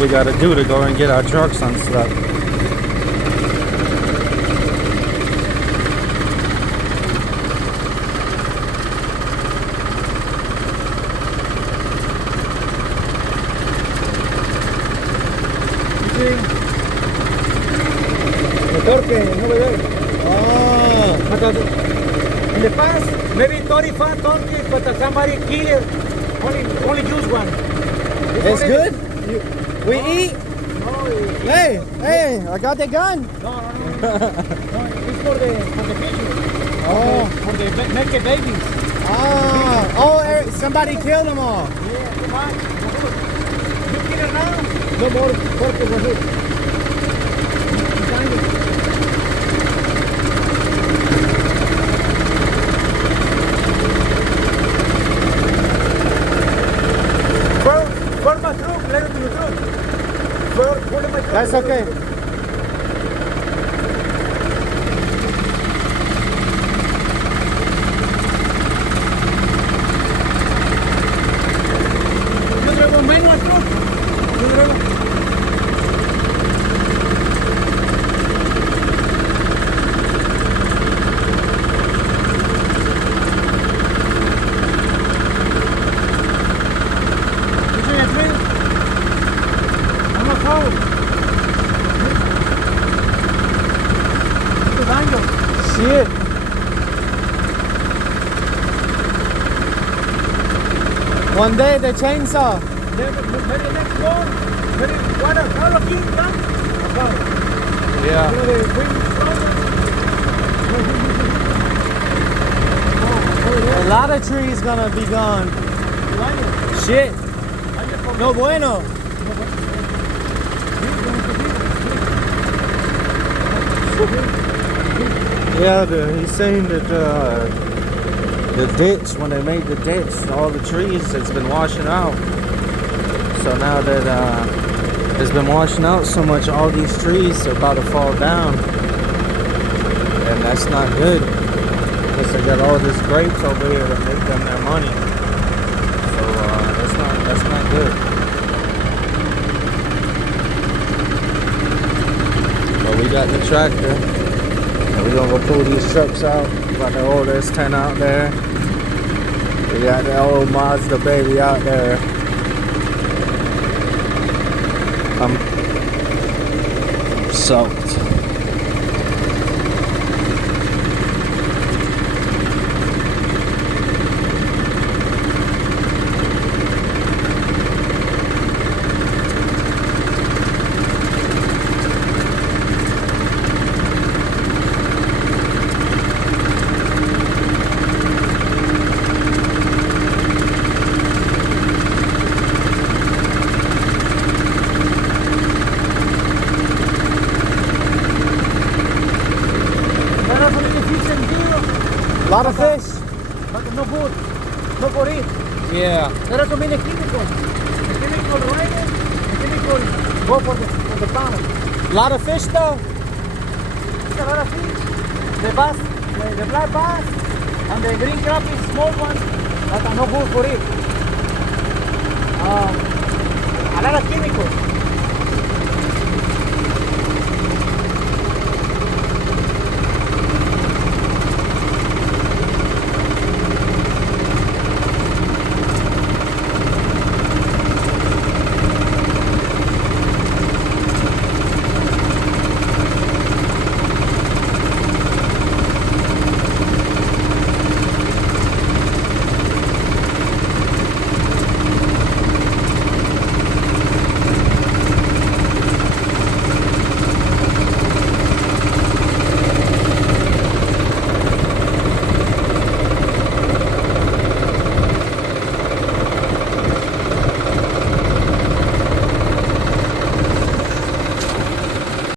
what we gotta do to go and get our trucks unstuck. Motor que no le doy. In the past, maybe 35 donkeys, but somebody killed it. Only use one. It's good? We eat? No, Hey, I got the gun. no. It's for the fishes. Oh. For the naked babies. Somebody killed them all. Yeah, come on. You kill it now? No more pork for food. Burn my truck, let it to the truck. Burn my truck. That's okay. Yo traigo un manual truck. Yo traigo. Shit. One day the chainsaw. Maybe next one. Maybe one of you come. Yeah. A lot of trees gonna be gone. Shit. No bueno. Yeah, he's saying that the ditch, when they made the ditch, all the trees has been washing out. So now that it's been washing out so much, all these trees are about to fall down. And that's not good. Because they got all this grapes over here to make them their money. So that's not good. But we got the tractor. We're gonna go pull these trucks out. We got the old S10 out there. We got the old Mazda baby out there. I'm soaked. A lot of fish. But no good. No for it. Yeah. There are so many chemicals. The chemical rain, the chemical go for the pound. A lot of fish though. It's a lot of fish. The bass, the black bass, and the green crappie, small ones, that are no good for it. A lot of chemicals.